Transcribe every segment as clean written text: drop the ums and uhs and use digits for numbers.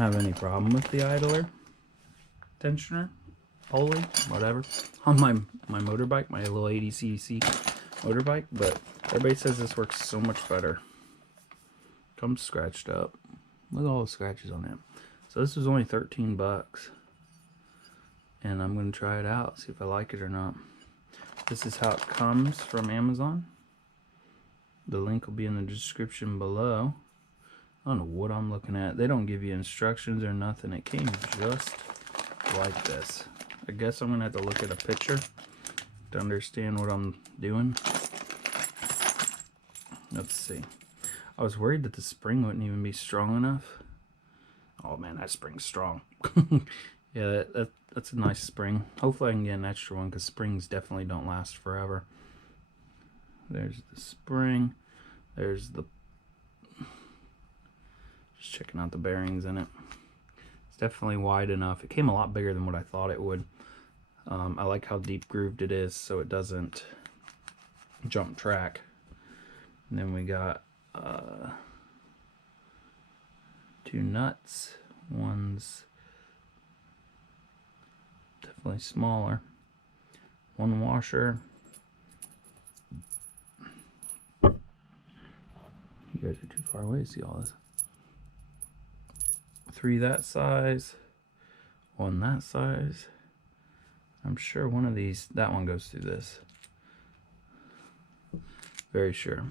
have any problem with the idler tensioner, pulley, whatever, on my motorbike, my little 80cc motorbike, but everybody says this works so much better. Comes scratched up. Look at all the scratches on it. So this was only 13 bucks. And I'm going to try it out, see if I like it or not. This is how it comes from Amazon. The link will be in the description below. I don't know what I'm looking at. They don't give you instructions or nothing. It came just like this. I guess I'm going to have to look at a picture to understand what I'm doing. Let's see. I was worried that the spring wouldn't even be strong enough. Oh man, that spring's strong. Yeah, that's a nice spring. Hopefully I can get an extra one because springs definitely don't last forever. There's the spring. There's the... Just checking out the bearings in it. It's definitely wide enough. It came a lot bigger than what I thought it would. I like how deep grooved it is so it doesn't jump track. And then we got 2 nuts. One's definitely smaller. 1 washer. You guys are too far away to see all this. 3 that size. 1 that size. I'm sure one of these, that one goes through this. Very sure.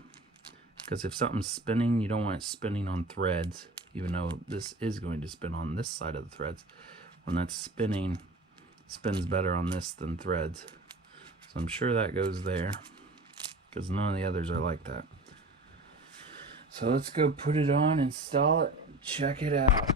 Because if something's spinning, you don't want it spinning on threads, even though this is going to spin on this side of the threads. When that's spinning, it spins better on this than threads. So I'm sure that goes there, because none of the others are like that. So let's go put it on, install it, and check it out.